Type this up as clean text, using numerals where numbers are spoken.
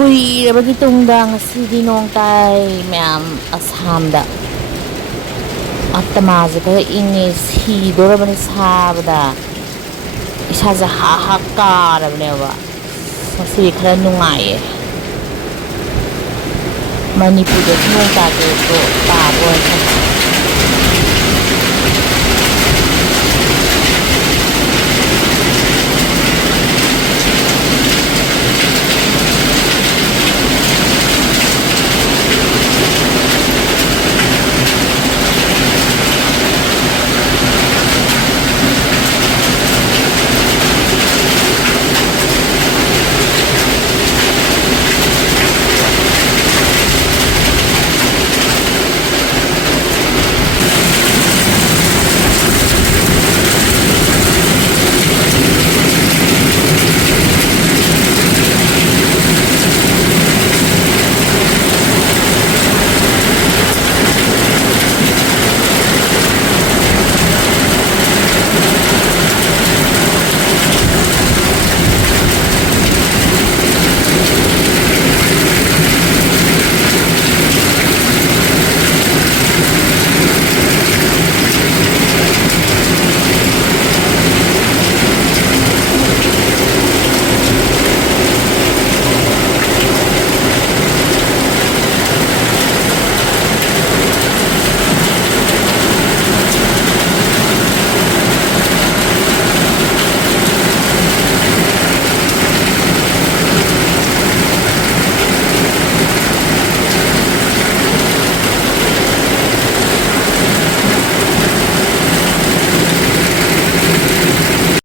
ꯀꯨꯏꯔꯕꯒꯤ ꯇꯨꯡꯗ ꯉꯁꯤꯗꯤ ꯅꯣꯡ ꯇꯥꯏ ꯃꯌꯥꯝ ꯑꯁꯥꯝꯗ ꯑꯇꯃꯥꯁꯦ ꯈꯔ ꯏꯪꯉꯦ ꯁꯤꯗꯣꯔꯕꯅꯤ ꯁꯥꯕꯗ ꯏꯁꯥꯁꯦ ꯍꯥ ꯍꯥ ꯀꯥꯔꯕꯅꯦꯕ ꯉꯁꯤꯗꯤ ꯈꯔ ꯅꯨꯡꯉꯥꯏꯌꯦ ꯃꯅꯤꯄꯨꯔꯗꯁꯨ ꯅꯣꯡ ꯇꯥꯒꯦꯗꯣ ꯇꯥꯕ ꯑꯣꯏꯔꯁꯅꯨ